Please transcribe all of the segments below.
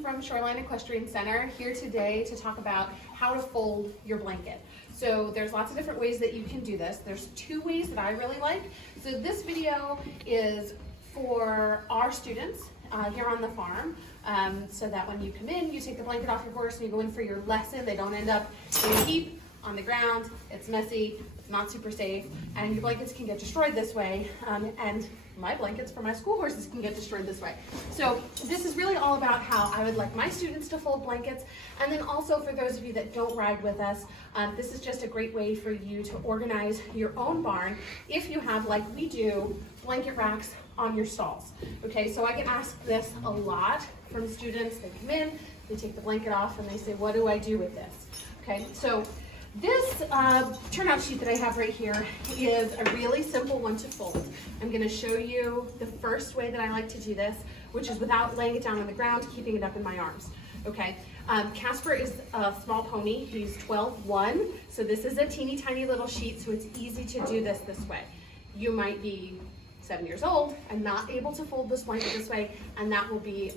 Kim from Shoreline Equestrian Center here today to talk about how to fold your blanket. So there's lots of different ways that you can do this. There's two ways that I really like. So this video is for our students here on the farm, so that when you come in, you take the blanket off your horse and you go in for your lesson. They don't end up in a heap on the ground. It's messy, it's not super safe, and your blankets can get destroyed this way, and my blankets for my school horses can get destroyed this way. So this is really all about how I would like my students to fold blankets, and then also for those of you that don't ride with us, this is just a great way for you to organize your own barn if you have, like we do, blanket racks on your stalls. Okay, so I get asked this a lot from students. They come in, they take the blanket off, and they say, what do I do with this? Okay, so this turnout sheet that I have right here is a really simple one to fold. I'm going to show you the first way that I like to do this, which is without laying it down on the ground, keeping it up in my arms. Okay, Casper is a small pony. He's 12-1, so this is a teeny tiny little sheet, so it's easy to do this way. You might be 7 years old and not able to fold this blanket this way, and that will be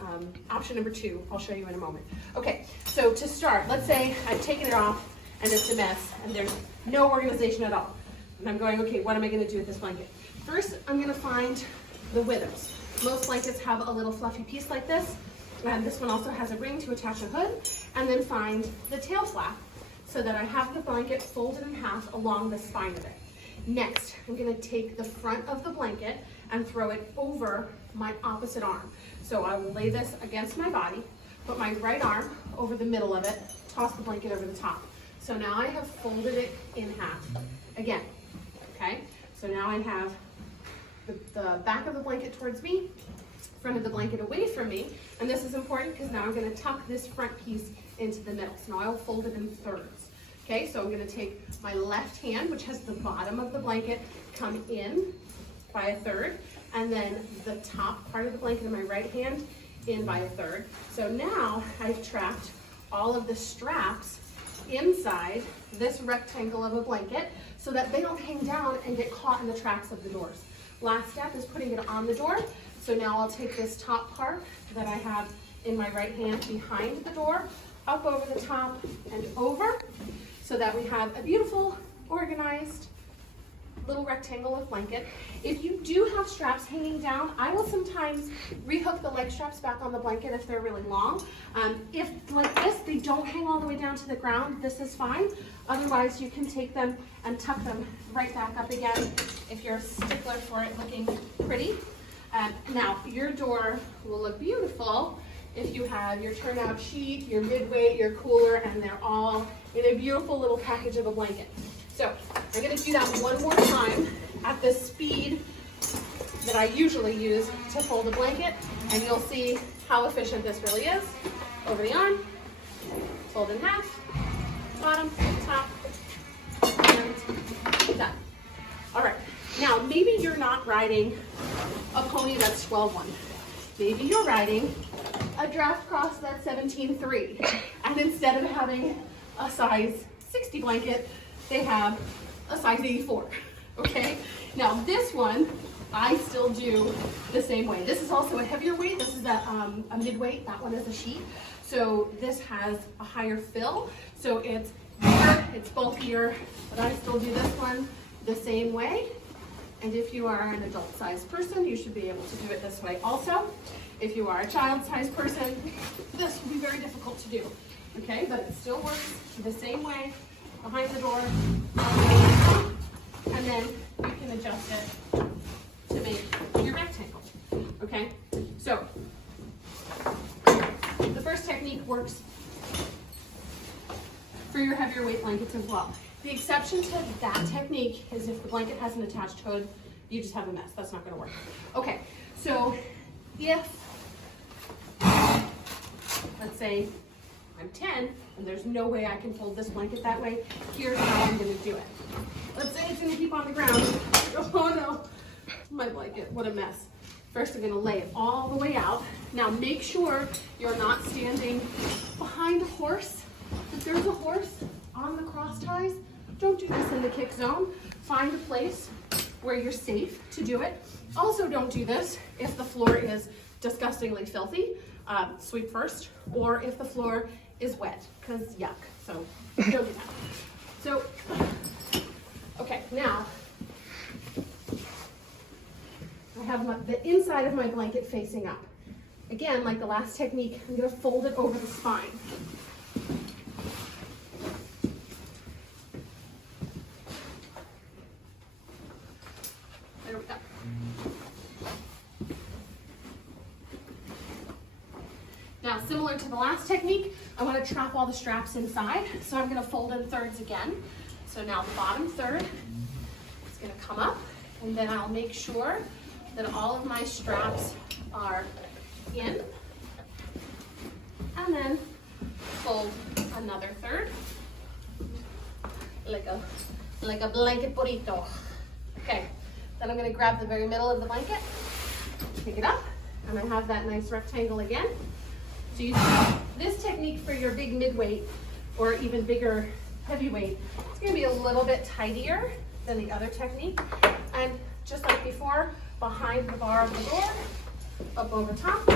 option number 2. I'll show you in a moment. Okay, so to start, let's say I've taken it off and it's a mess and there's no organization at all. And I'm going, okay, what am I gonna do with this blanket? First, I'm gonna find the withers. Most blankets have a little fluffy piece like this, and this one also has a ring to attach a hood, and then find the tail flap so that I have the blanket folded in half along the spine of it. Next, I'm gonna take the front of the blanket and throw it over my opposite arm. So I will lay this against my body, put my right arm over the middle of it, toss the blanket over the top. So now I have folded it in half again, okay? So now I have the back of the blanket towards me, front of the blanket away from me, and this is important because now I'm gonna tuck this front piece into the middle. So now I'll fold it in thirds. Okay, so I'm gonna take my left hand, which has the bottom of the blanket, come in by a third, and then the top part of the blanket in my right hand in by a third. So now I've trapped all of the straps inside this rectangle of a blanket so that they don't hang down and get caught in the tracks of the doors. Last step is putting it on the door. So now I'll take this top part that I have in my right hand behind the door, up over the top and over, so that we have a beautiful, organized little rectangle of blanket. If you do have straps hanging down, I will sometimes rehook the leg straps back on the blanket if they're really long. If, like this, they don't hang all the way down to the ground, this is fine. Otherwise, you can take them and tuck them right back up again if you're a stickler for it looking pretty. Now, your door will look beautiful if you have your turnout sheet, your mid-weight, your cooler, and they're all in a beautiful little package of a blanket. So I'm gonna do that one more time at the speed that I usually use to fold a blanket, and you'll see how efficient this really is. Over the arm, fold in half, bottom, top, and done. All right, now maybe you're not riding a pony that's 12-1. Maybe you're riding a draft cross that's 17-3, and instead of having a size 60 blanket, they have a size 84, okay? Now this one, I still do the same way. This is also a heavier weight. This is a mid-weight. That one is a sheet. So this has a higher fill. So it's bigger, it's bulkier, but I still do this one the same way. And if you are an adult-sized person, you should be able to do it this way also. If you are a child-sized person, this will be very difficult to do, okay? But it still works the same way, behind the door, and then you can adjust it to make your rectangle, okay? So, the first technique works for your heavier weight blankets as well. The exception to that technique is if the blanket has an attached hood, you just have a mess. That's not gonna work. Okay, so if, let's say I'm 10 and there's no way I can fold this blanket that way, here's how I'm gonna do it. Let's say it's gonna keep on the ground. Oh no, my blanket, what a mess. First, I'm gonna lay it all the way out. Now make sure you're not standing behind a horse. If there's a horse on the cross ties, don't do this in the kick zone. Find a place where you're safe to do it. Also, don't do this if the floor is disgustingly filthy sweep first, or if the floor is wet, because yuck, so don't do that. So, okay, now, I have the inside of my blanket facing up. Again, like the last technique, I'm gonna fold it over the spine. There we go. Now, similar to the last technique, I want to trap all the straps inside, so I'm going to fold in thirds again. So now the bottom third is going to come up, and then I'll make sure that all of my straps are in, and then fold another third, like a blanket burrito. Okay, then I'm going to grab the very middle of the blanket, pick it up, and I have that nice rectangle again. So you see, this technique for your big midweight or even bigger heavyweight, it's going to be a little bit tighter than the other technique. And just like before, behind the bar of the door, up over top,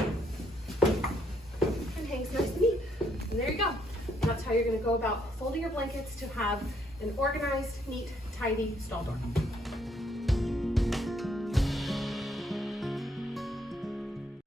and hangs nice and neat. And there you go. And that's how you're going to go about folding your blankets to have an organized, neat, tidy stall door.